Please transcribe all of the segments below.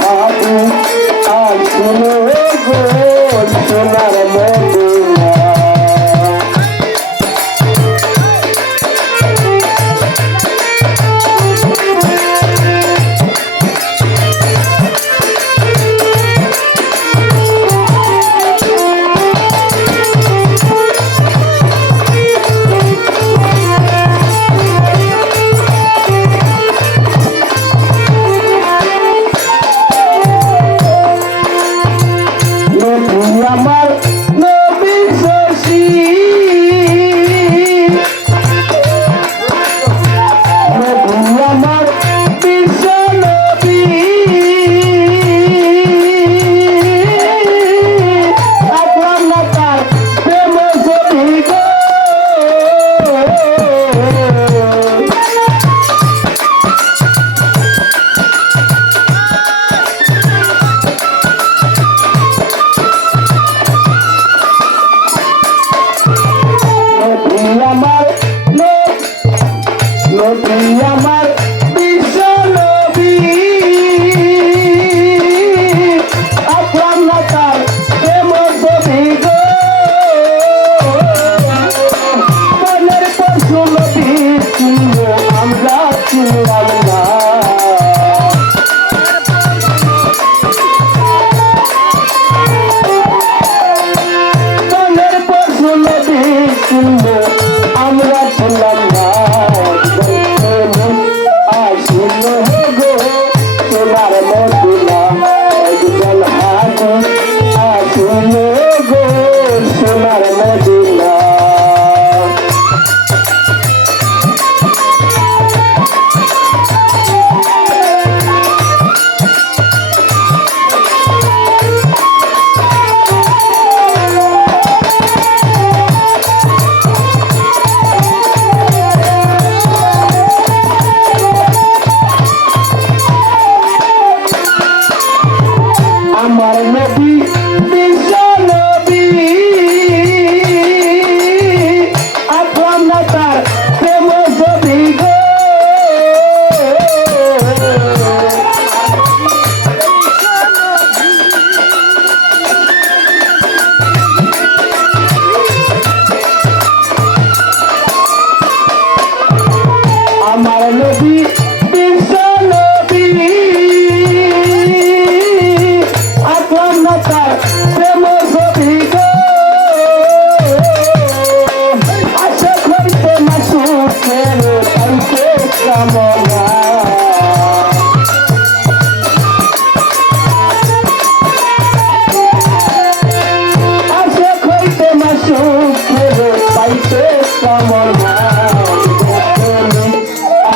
হাতি আসলো গো সোনার মদিনা। আমার নবী শশী আমার বিশ্ব নবী আপনার তার প্রেম ছবি গো আমার নবী আমার বিশ্ব নবী আপনার তার প্রেম ছবি গো মনের পশু নবী চিনব আমরা চিনলাম না। মনের পশু নবী চিনব আমরা ছিলাম না। আসিল গো সোনার মদিনা একজন হাতি আসিল গো সোনার মদিনা। আমার নবী বিশ্ব নবী আপনার তার প্রেম ছবি গো আমার নবী বিশ্ব নবী তার প্রেম ছবি গো আশা করতে মাসুকের পাইতে কামনা। আশা করতে মাসুকের পাইতে কামনা।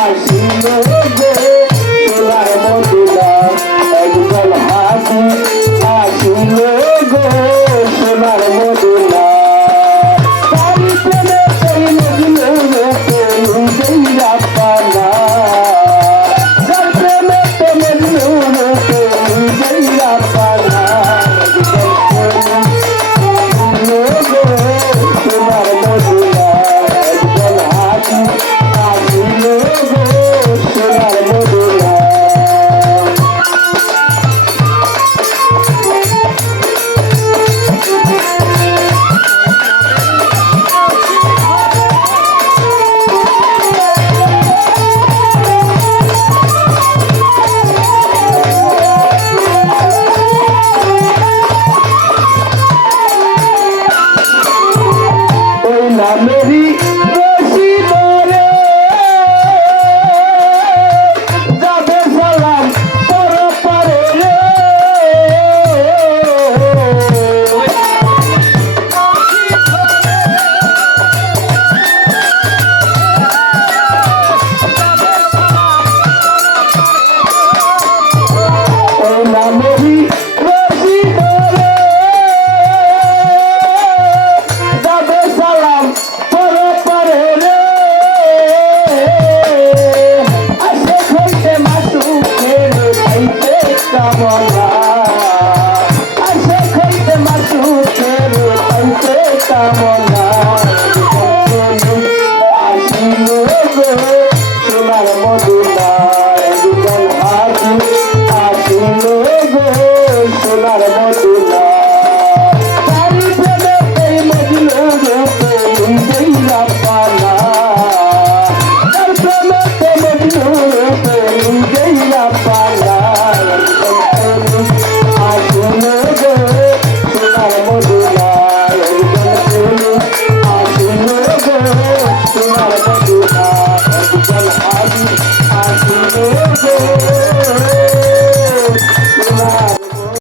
আসিল গো সোনার মদিনা একজন হাতি আসিল গো সোনার মদিনা। তারি প্রেমে সেই মজনুকে নিজেই আপনা তার প্রেমে তো মজনুকে নিজেই আপনা। সোনার মদিনা একজন হাতি আসিল গো সোনার মদিনা। মেরি রশি ধরে যাবে সালাম পর পারে রে ওই নামেরই রশি ধরে যাবে সালাম পারে রে আসে হইতে মাসুকের পাইতে কামনা।